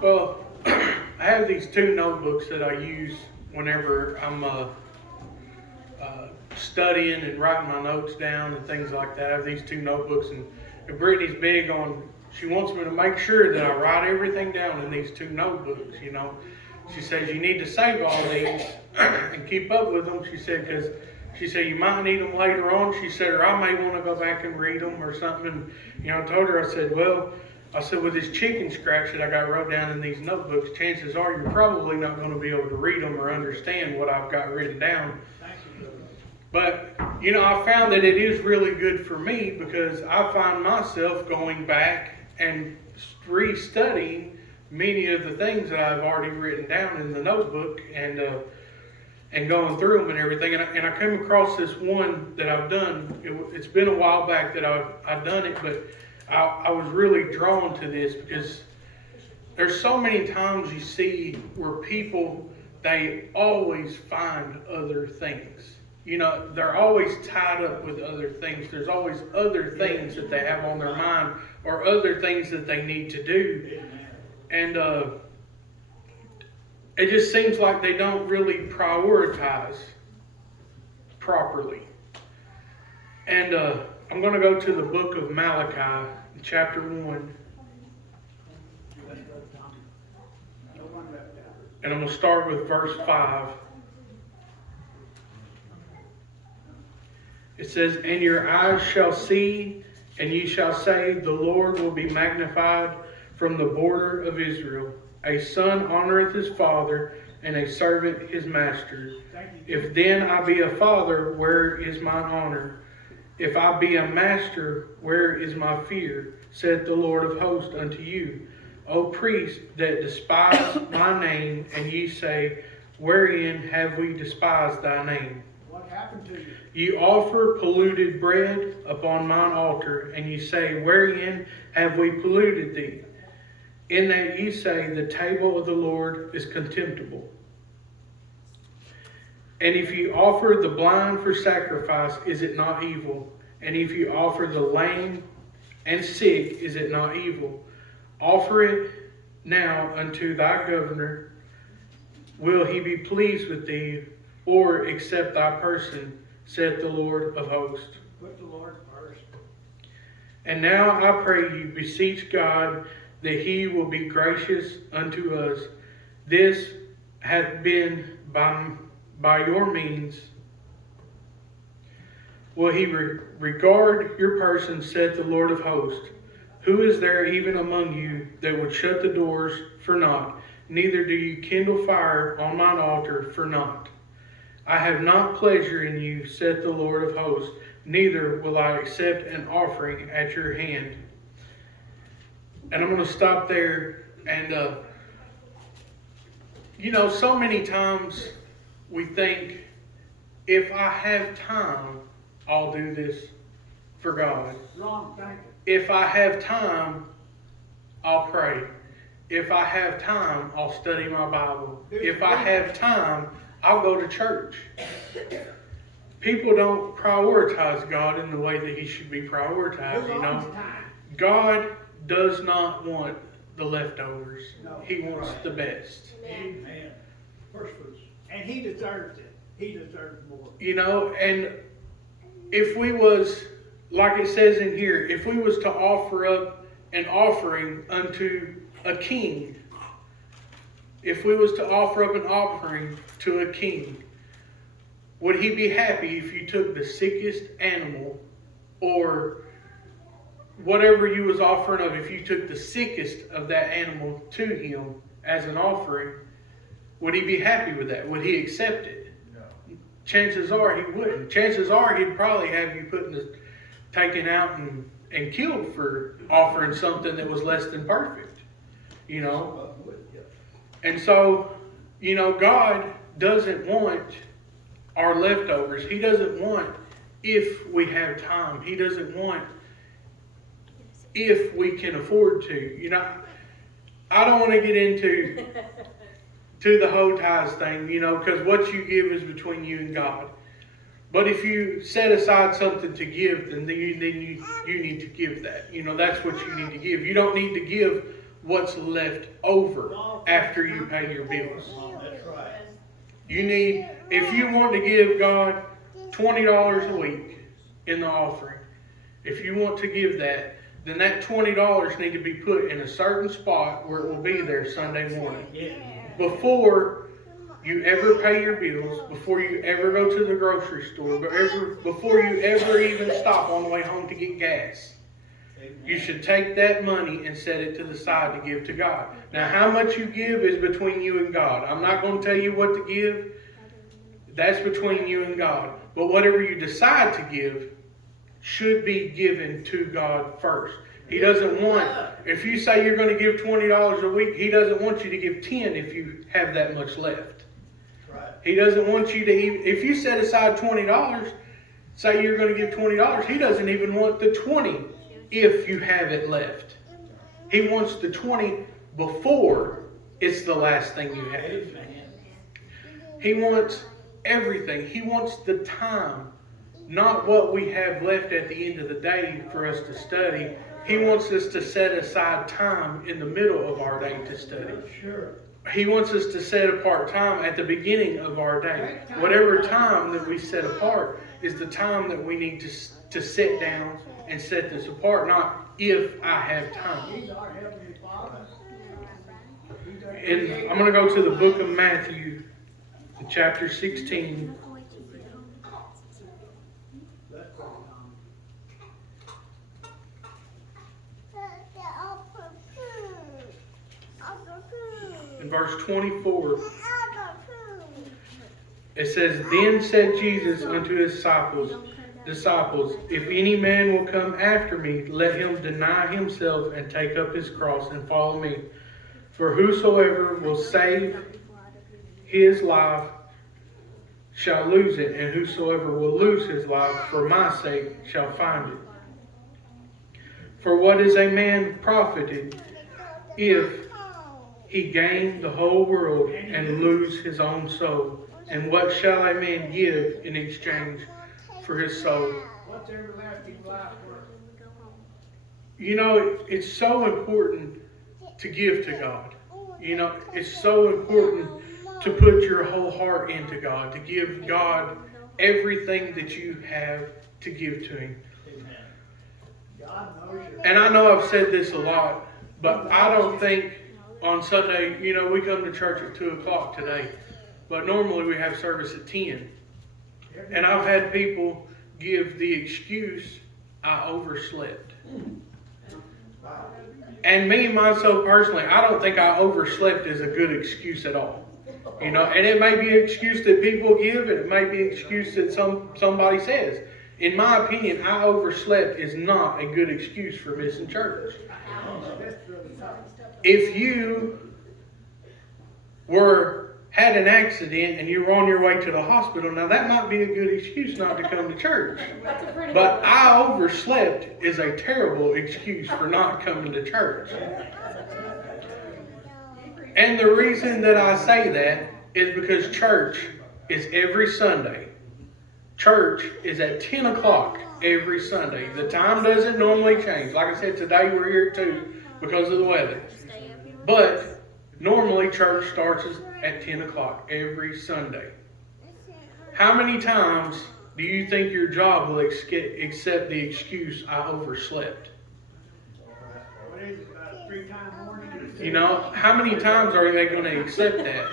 Well, I have these two notebooks that I use whenever I'm studying and writing my notes down and things like that. I have these two notebooks, and Brittany's big on, she wants me to make sure that I write everything down in these two notebooks, you know. She says, you need to save all these and keep up with them. She said, because she said, you might need them later on. She said, or I may want to go back and read them or something. And, you know, I told her, I said, well, I said, with this chicken scratch that I got wrote down in these notebooks, chances are you're probably not going to be able to read them or understand what I've got written down. But, you know, I found that it is really good for me because I find myself going back and restudying many of the things that I've already written down in the notebook and going through them and everything. And I came across this one that I've done. It's been a while back that I've done it, but I was really drawn to this because there's so many times you see where people, they always find other things. You know, they're always tied up with other things. There's always other things that they have on their mind or other things that they need to do. And it just seems like they don't really prioritize properly. And I'm going to go to the book of Malachi, chapter 1. And I'm going to start with verse 5. It says, and your eyes shall see, and ye shall say, the Lord will be magnified from the border of Israel. A son honoreth his father, and a servant his master. If then I be a father, where is mine honor? If I be a master, where is my fear? Saith the Lord of hosts unto you. O priests that despise my name, and ye say, wherein have we despised thy name? What happened to you? Ye offer polluted bread upon mine altar, and ye say, wherein have we polluted thee? In that ye say, the table of the Lord is contemptible. And if ye offer the blind for sacrifice, is it not evil? And if ye offer the lame and sick, is it not evil? Offer it now unto thy governor. Will he be pleased with thee, or accept thy person, saith the Lord of hosts. Put the Lord first. And now I pray you, beseech God that he will be gracious unto us. This hath been by your means. Will he regard your person, saith the Lord of hosts. Who is there even among you that would shut the doors for naught? Neither do you kindle fire on mine altar for naught. I have not pleasure in you, saith the Lord of hosts, neither will I accept an offering at your hand. And I'm going to stop there. And, you know, so many times we think, if I have time, I'll do this for God. Wrong thinking. If I have time, I'll pray. If I have time, I'll study my Bible. If I have time, I'll go to church. People don't prioritize God in the way that he should be prioritized, you know. God does not want the leftovers. No. He wants the best. Amen. First fruits. And he deserves it. He deserves more. You know, and if we was, like it says in here, if we was to offer up an offering unto a king, if we was to offer up an offering to a king, would he be happy if you took the sickest animal, or whatever you was offering up, if you took the sickest of that animal to him as an offering? Would he be happy with that? Would he accept it? No. Chances are he wouldn't. Chances are he'd probably have you taken out and killed for offering something that was less than perfect. You know? And so, you know, God doesn't want our leftovers. He doesn't want if we have time. He doesn't want if we can afford to. You know, I don't want to get into the whole tithes thing, you know, because what you give is between you and God. But if you set aside something to give, then you need to give that. You know, that's what you need to give. You don't need to give what's left over after you pay your bills. That's right. You need, if you want to give God $20 a week in the offering, if you want to give that, then that $20 need to be put in a certain spot where it will be there Sunday morning. Before you ever pay your bills, before you ever go to the grocery store, before you ever even stop on the way home to get gas, you should take that money and set it to the side to give to God. Now, how much you give is between you and God. I'm not going to tell you what to give. That's between you and God. But whatever you decide to give should be given to God first. He doesn't want, if you say you're going to give $20 a week, He doesn't want you to give 10 if you have that much left. Right. He doesn't want you to, if you set aside $20, say you're going to give $20, He doesn't even want the 20 if you have it left. He wants the 20 before it's the last thing you have. He wants everything. He wants the time, not what we have left at the end of the day for us to study. He wants us to set aside time in the middle of our day to study. Sure. He wants us to set apart time at the beginning of our day. Whatever time that we set apart is the time that we need to sit down and set this apart, not if I have time. He's our Heavenly Father. And I'm going to go to the book of Matthew, chapter 16. In verse 24, it says, Then said Jesus unto His disciples, If any man will come after me, let him deny himself and take up his cross and follow me. For whosoever will save his life shall lose it, and whosoever will lose his life for my sake shall find it. For what is a man profited if he gain the whole world and lose his own soul? And what shall a man give in exchange for his soul? What's everlasting life worth? You know, it's so important to give to God. You know, it's so important to put your whole heart into God, to give God everything that you have to give to Him. God knows you. And I know I've said this a lot, but I don't think on Sunday, you know, we come to church at 2 o'clock today, but normally we have service at 10. And I've had people give the excuse, I overslept. And me, myself personally, I don't think I overslept is a good excuse at all. You know, and it may be an excuse that people give, and it may be an excuse that somebody says. In my opinion, I overslept is not a good excuse for missing church. If you had an accident and you were on your way to the hospital, now that might be a good excuse not to come to church. But I overslept is a terrible excuse for not coming to church. And the reason that I say that is because church is every Sunday. Church is at 10 o'clock every Sunday. The time doesn't normally change. Like I said, today we're here too because of the weather. But normally church starts at 10 o'clock every Sunday. How many times do you think your job will accept the excuse, I overslept? What is it, about 3 times more? You know, how many times are they going to accept that?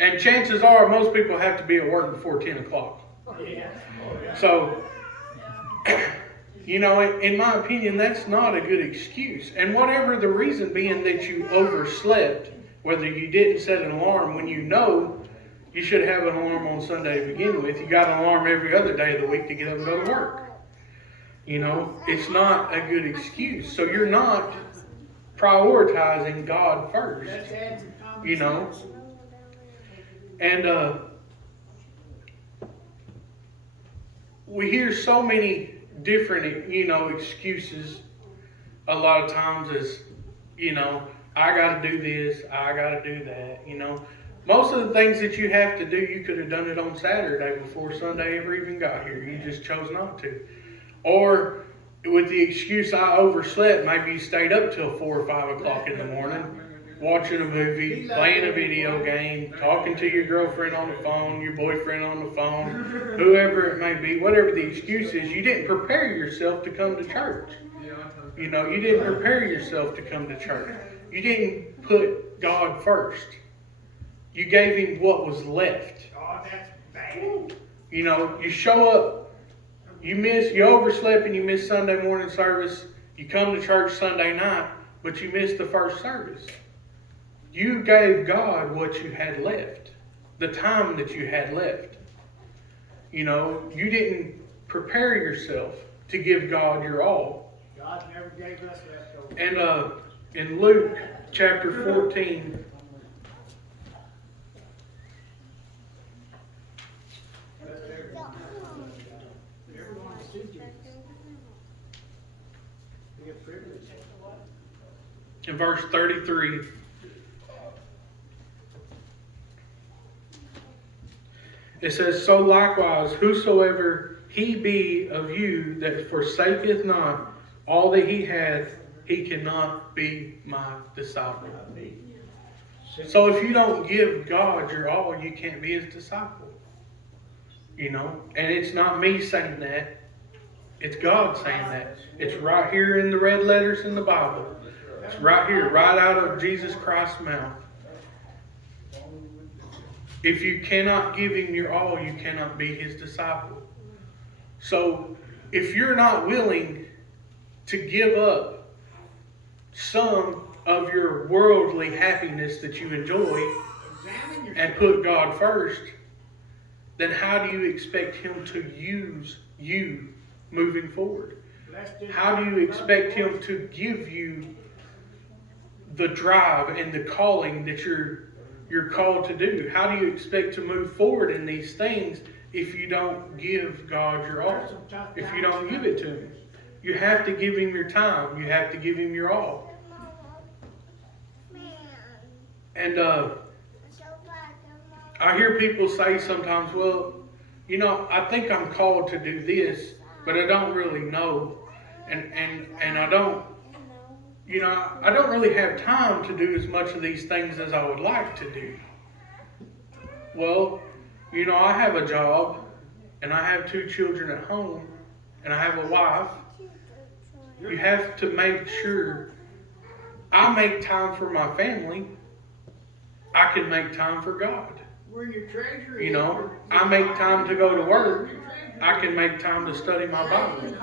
And chances are most people have to be at work before 10 o'clock. Yeah. So, you know, in my opinion, that's not a good excuse. And whatever the reason being that you overslept, whether you didn't set an alarm when you know you should have an alarm on Sunday to begin with, you got an alarm every other day of the week to get up and go to work. You know, it's not a good excuse. So you're not prioritizing God first. You know. And we hear so many different, you know, excuses a lot of times as, you know, I got to do this, I got to do that, you know. Most of the things that you have to do, you could have done it on Saturday before Sunday ever even got here. You just chose not to. Or with the excuse I overslept, maybe you stayed up till 4 or 5 o'clock in the morning, watching a movie, playing a video game, talking to your girlfriend on the phone, your boyfriend on the phone, whoever it may be, whatever the excuse is, you didn't prepare yourself to come to church. You know, you didn't prepare yourself to come to church. You didn't put God first. You gave Him what was left. Oh, that's bad. You know, you show up, you overslept and you missed Sunday morning service. You come to church Sunday night, but you missed the first service. You gave God what you had left, the time that you had left. You know, you didn't prepare yourself to give God your all. God never gave us leftovers. And in Luke chapter 14, in verse 33, it says, "So likewise, whosoever he be of you that forsaketh not all that he hath, he cannot be my disciple." So if you don't give God your all, you can't be His disciple. You know, and it's not me saying that. It's God saying that. It's right here in the red letters in the Bible. It's right here, right out of Jesus Christ's mouth. If you cannot give Him your all, you cannot be His disciple. So if you're not willing to give up some of your worldly happiness that you enjoy and put God first, then how do you expect Him to use you moving forward? How do you expect Him to give you the drive and the calling that you're called to do? How do you expect to move forward in these things if you don't give God your all? If you don't give it to Him? You have to give Him your time. You have to give Him your all. And I hear people say sometimes, well, you know, I think I'm called to do this, but I don't really know. And I don't, you know, I don't really have time to do as much of these things as I would like to do. Well, you know, I have a job, and I have 2 children at home, and I have a wife. You have to make sure I make time for my family. I can make time for God. Where your treasure is. You know, I make time to go to work. I can make time to study my Bible.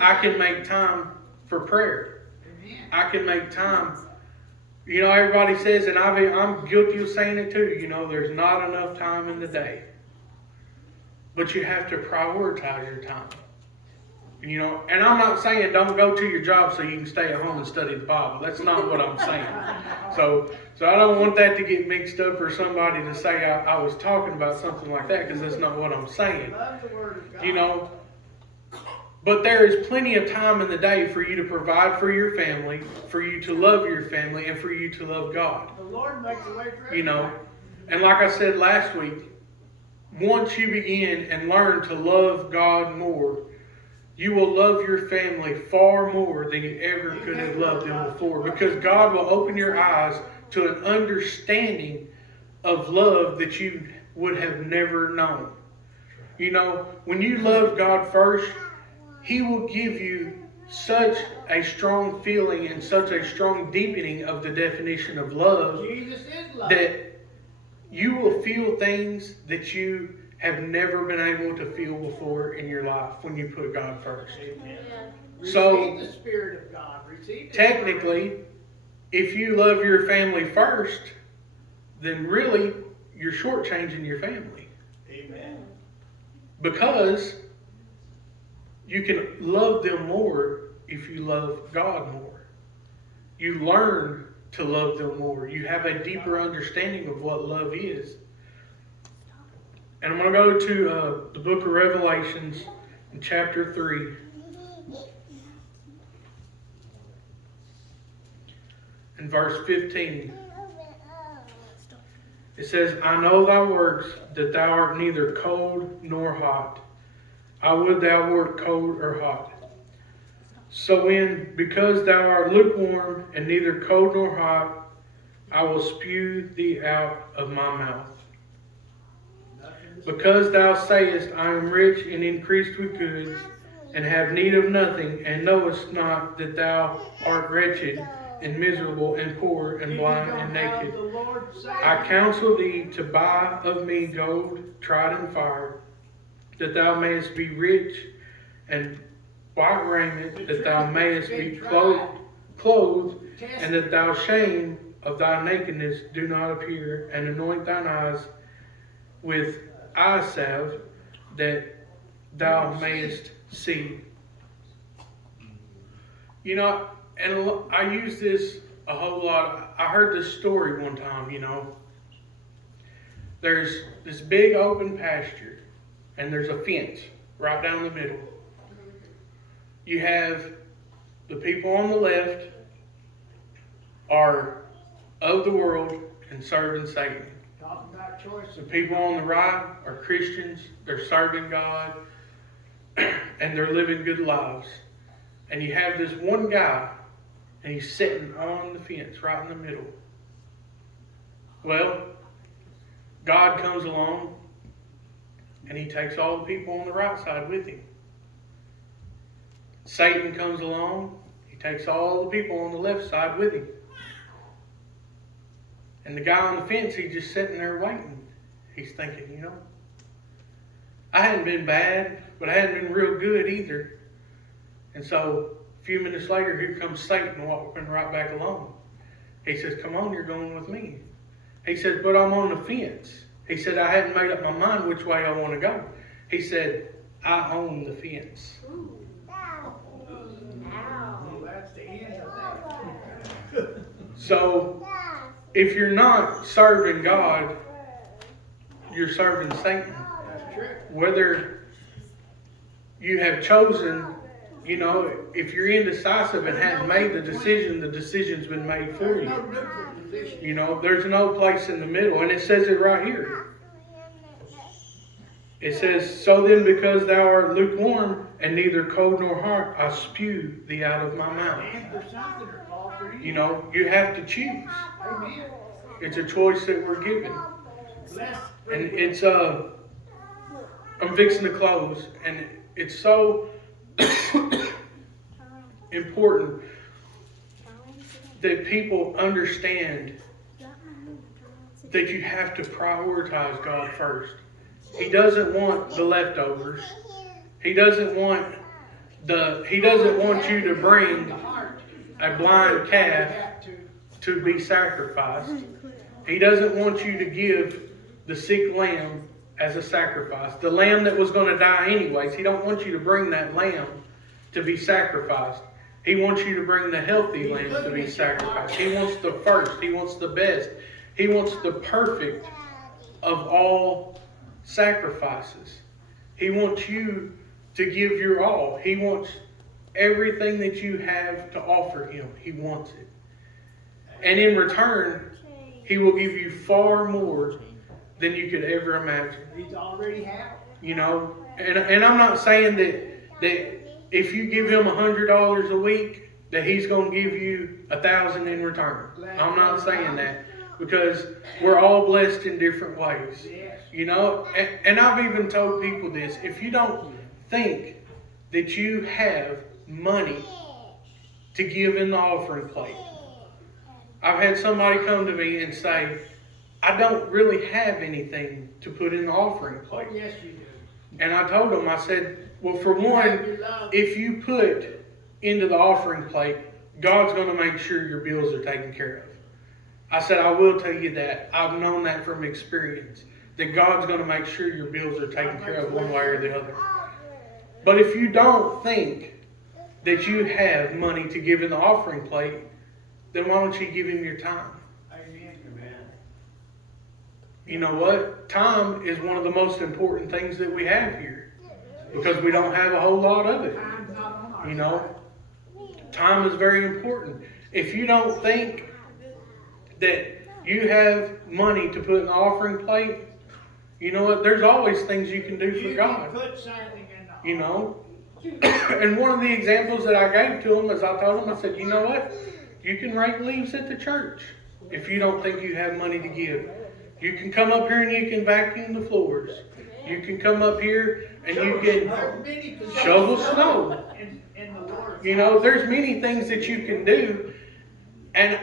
I can make time for prayer. I can make time. You know, everybody says, and I'm guilty of saying it too, you know, there's not enough time in the day. But you have to prioritize your time. You know, and I'm not saying don't go to your job so you can stay at home and study the Bible. That's not what I'm saying. So I don't want that to get mixed up or somebody to say I was talking about something like that, because that's not what I'm saying. You know, but there is plenty of time in the day for you to provide for your family, for you to love your family, and for you to love God. The Lord makes a way for everybody. You know, and like I said last week, once you begin and learn to love God more, you will love your family far more than you ever could have loved them before, because God will open your eyes to an understanding of love that you would have never known. You know, when you love God first, He will give you such a strong feeling and such a strong deepening of the definition of love, Jesus is love, that you will feel things that you have never been able to feel before in your life when you put God first. Amen. So, receive the Spirit of God. Receive technically, if you love your family first, then really you're shortchanging your family. Amen. Because you can love them more if you love God more. You learn to love them more. You have a deeper understanding of what love is. And I'm going to go to the book of Revelations in chapter 3. In verse 15. It says, "I know thy works, that thou art neither cold nor hot. I would thou wert cold or hot. So when, because thou art lukewarm and neither cold nor hot, I will spew thee out of my mouth. Because thou sayest, I am rich and increased with goods, and have need of nothing, and knowest not that thou art wretched and miserable and poor and blind and naked. I counsel thee to buy of me gold tried in fire, that thou mayest be rich, and white raiment, that thou mayest be clothed, and that thou shame of thy nakedness do not appear, and anoint thine eyes with eye salve, that thou mayest see. You know, and I use this a whole lot. I heard this story one time, you know. There's this big open pasture, and there's a fence right down the middle. You have the people on the left are of the world and serving Satan. Talking about choice. The people on the right are Christians, they're serving God, and they're living good lives. And you have this one guy, and he's sitting on the fence right in the middle. Well, God comes along, and he takes all the people on the right side with him. Satan comes along, he takes all the people on the left side with him. And the guy on the fence, he's just sitting there waiting. He's thinking, you know, I hadn't been bad, but I hadn't been real good either. And so a few minutes later, here comes Satan walking right back along. He says, come on, you're going with me. He says, but I'm on the fence. He said, I hadn't made up my mind which way I want to go. He said, I own the fence. That's the end of that. So, if you're not serving God, you're serving Satan. That's true. Whether you have chosen, you know, if you're indecisive and haven't made the decision's been made for There's you. no neutral position. You know, there's no place in the middle. And it says it right here. It says, so then because thou art lukewarm and neither cold nor hot, I spew thee out of my mouth. And for something or fall for you. You know, you have to choose. Amen. It's a choice that we're given. Bless. And it's, I'm fixing to close. And it's so important that people understand that you have to prioritize God first. He doesn't want the leftovers. He doesn't want you to bring a blind calf to be sacrificed. He doesn't want you to give the sick lamb as a sacrifice. The lamb that was going to die anyways, he don't want you to bring that lamb to be sacrificed. He wants you to bring the healthy lamb to be sacrificed. He wants the first. He wants the best. He wants the perfect of all sacrifices. He wants you to give your all. He wants everything that you have to offer him. He wants it. And in return, he will give you far more than you could ever imagine. He's already have. You know, and I'm not saying that if you give him $100 a week, that he's going to give you 1,000 in return. I'm not saying that, because we're all blessed in different ways. You know, and I've even told people this: if you don't think that you have money to give in the offering plate, I've had somebody come to me and say, I don't really have anything to put in the offering plate. Yes, you do. And I told them, I said, well, for one, if you put into the offering plate, God's going to make sure your bills are taken care of. I said, I will tell you that. I've known that from experience, that God's going to make sure your bills are taken care of one way or the other. But if you don't think that you have money to give in the offering plate, then why don't you give him your time? Amen. You know what? Time is one of the most important things that we have here, because we don't have a whole lot of it. Time's not on our You know, time is very important. If you don't think that you have money to put in the offering plate, you know what? There's always things you can do for You God. can put something in the You know, And one of the examples that I gave to him is I told him, I said, you know what? You can rake leaves at the church if you don't think you have money to give. You can come up here and you can vacuum the floors. You can come up here and you can shovel snow. You know, there's many things that you can do. And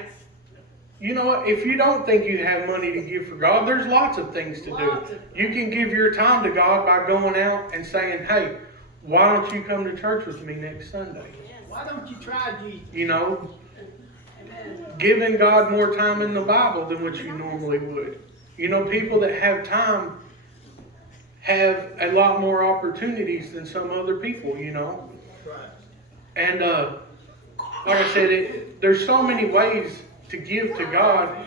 you know what? If you don't think you have money to give for God, there's lots of things to do. You can give your time to God by going out and saying, hey, why don't you come to church with me next Sunday? Why don't you try Jesus? You know, giving God more time in the Bible than what you normally would. You know, people that have time have a lot more opportunities than some other people, you know. And like I said, there's so many ways to give to God.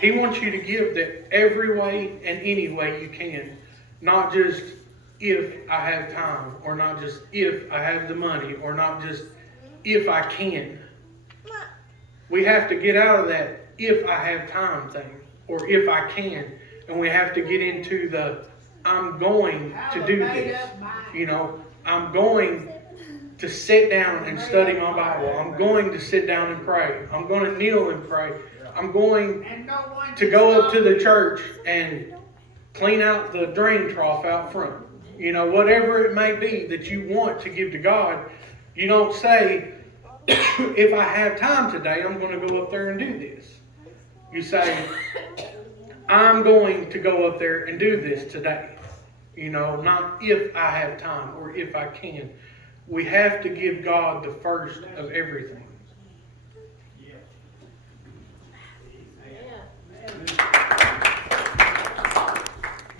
He wants you to give that every way and any way you can. Not just if I have time, or not just if I have the money, or not just if I can. We have to get out of that if I have time thing, or if I can. And we have to get into the I'm going to do this. You know, I'm going to sit down and study my Bible. I'm going to sit down and pray. I'm going to kneel and pray. I'm going to go up to the church and clean out the drain trough out front. You know, whatever it may be that you want to give to God, you don't say, if I have time today, I'm going to go up there and do this. You say, I'm going to go up there and do this today. You know, not if I have time or if I can. We have to give God the first of everything.